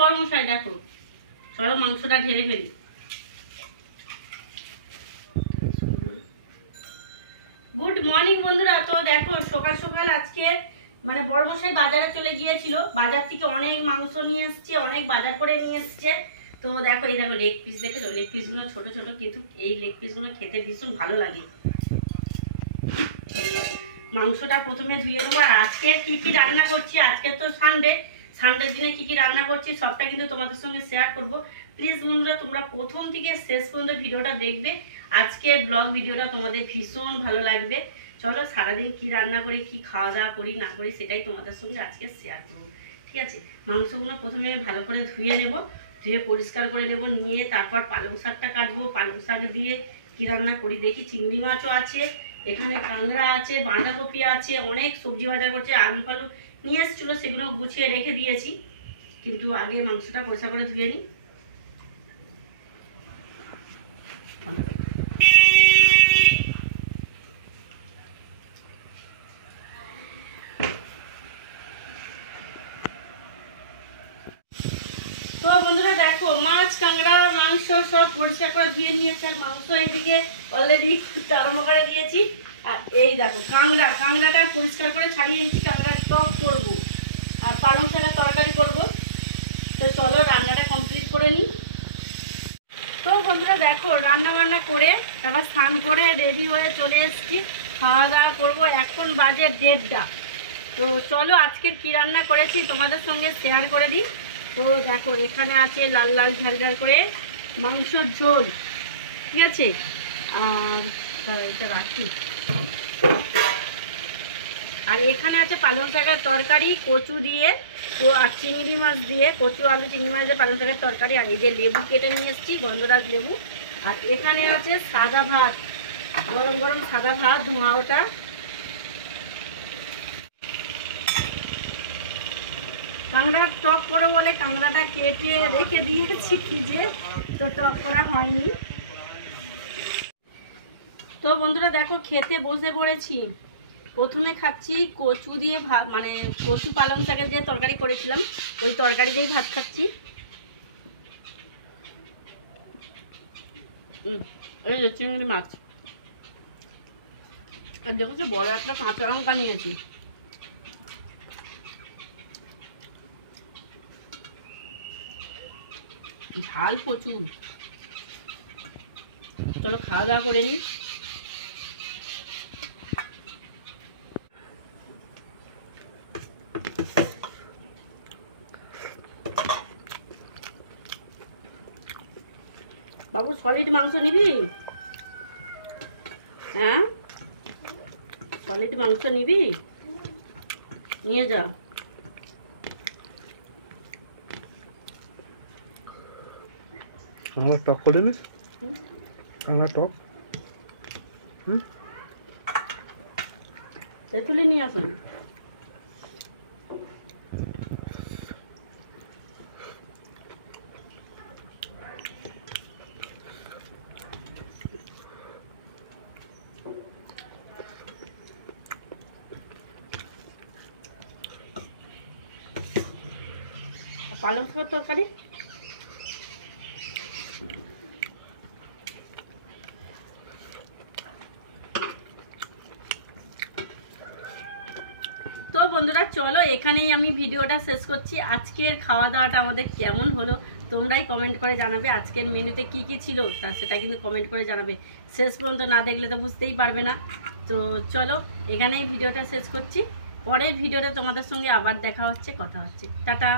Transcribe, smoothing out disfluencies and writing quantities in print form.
বড় মশাই দেখো, চলো মাংসটা ঢেলে ফেলি। গুড মর্নিং বন্ধুরা। তো দেখো সকাল সকাল আজকে মানে বড় মশাই বাজারে চলে গিয়েছিল, বাজার থেকে অনেক মাংস নিয়ে এসছে, অনেক বাজার করে নিয়ে এসছে। তো দেখো এই দেখো লেগ পিস, দেখেছো লেগ পিস গুলো ছোট ছোট, কিন্তু এই লেগ পিস গুলো খেতে ভীষণ ভালো লাগে। মাংসটা প্রথমে ধুয়ে নেবো। আর আজকে কি কি রান্না করছি, আজকে তো সানডের দিনে কি কি রান্না করছি সবটা কিন্তু তোমাদের সঙ্গে শেয়ার করব। প্লিজ বন্ধুরা তোমরা প্রথম থেকে শেষ পর্যন্ত ভিডিওটা দেখবে। আজকের ব্লগ ভিডিওটা তোমাদের ভীষণ ভালো লাগবে। চলো সারাদিন কি রান্না করি, কি খাওয়া দাওয়া করি না করি সেটাই তোমাদের সঙ্গে আজকে শেয়ার করবো, ঠিক আছে। মাংসগুলো প্রথমে ভালো করে ধুয়ে নেবো, ধুয়ে পরিষ্কার করে নেবো, নিয়ে তারপর পালং শাকটা কাটবো। পালং শাক দিয়ে কি রান্না করি দেখি। চিংড়ি মাছও আছে, এখানে কাঁকড়া আছে, বাঁধাকপি আছে, অনেক সবজি বাজার করছে, আলু ফালু নিয়ে এসেছিলো, সেগুলো গুছিয়ে রেখে দিয়েছি। কিন্তু আগে মাংসটা পরিষ্কার করে ধুয়ে নিই। তো বন্ধুরা দেখো মাছ কাঁকড়া মাংস সব পরিষ্কার করে ধুয়ে নিয়েছি। আর মাংস এইদিকে অলরেডি আরম্ভ করে দিয়েছি। আর এই দেখো কাঁকড়াটা পরিষ্কার করে ছাড়িয়ে নিচ্ছি, কাঁকড়ার টক করবো আর পালং শাকের তরকারি করবো। তো চলো রান্নাটা কমপ্লিট করে নিই। তো বন্ধুরা দেখো রান্না বান্না করে তারপর স্নান করে রেডি হয়ে চলে এসেছি, খাওয়া দাওয়া করবো। এখন বাজে 1:30টা। তো চলো আজকে কি রান্না করেছি তোমাদের সঙ্গে শেয়ার করে দিই। তো দেখো এখানে আছে লাল লাল ঝাল ঝাল করে মাংসর ঝোল, ঠিক আছে। আর এটা রাখি। আর এখানে আছে পালং শাকের তরকারি কচু দিয়ে, তো আর চিংড়ি মাছ দিয়ে, কচু আলু চিংড়ি মাছ দিয়ে পালং শাকের তরকারি। আর এই যে লেবু কেটে নিয়ে এসেছি, গন্ধরাজ লেবু। আর এখানে আছে সাদা ভাত, গরম গরম সাদা ভাত, ধোঁয়া ওটা। কাঁকড়ার টক করে বলে কাঁকড়াটা কেটে রেখে দিয়েছি ফ্রিজে, তো টক করা হয়নি। তো বন্ধুরা দেখো খেতে বসে পড়েছি। প্রথমে খাচ্ছি কচু দিয়ে ভাত, মানে কচু পালং শাকের যে তরকারি করেছিলাম ওই তরকারি দিয়েই ভাত খাচ্ছি। এই যে চিংড়ি মাছ, আর দেখো বড় একটা কাঁচা লঙ্কা নিয়েছি। ঝাল প্রচুর। চলো খাওয়া দাওয়া করে নিই। বাবু সলিড মাংস নিবি? হ্যাঁ সলিড মাংস নিবি? নিয়ে যা। কাঁকড়া টক করে নিস, কাঁকড়া টক। তেঁতুলি নিয়ে আসুন। পালং শাকের তরকারি। তো বন্ধুরা চলো এখানেই আমি ভিডিওটা শেষ করছি। আজকের খাওয়া দাওয়াটা আমাদের কেমন হলো তোমরাই কমেন্ট করে জানাবে। আজকের মেনুতে কি কি ছিল তা সেটা কিন্তু কমেন্ট করে জানাবে। শেষ পর্যন্ত না দেখলে তো বুঝতেই পারবে না। তো চলো এখানেই ভিডিওটা শেষ করছি। পরের ভিডিওতে তোমাদের সঙ্গে আবার দেখা হচ্ছে, কথা হচ্ছে। টাটা।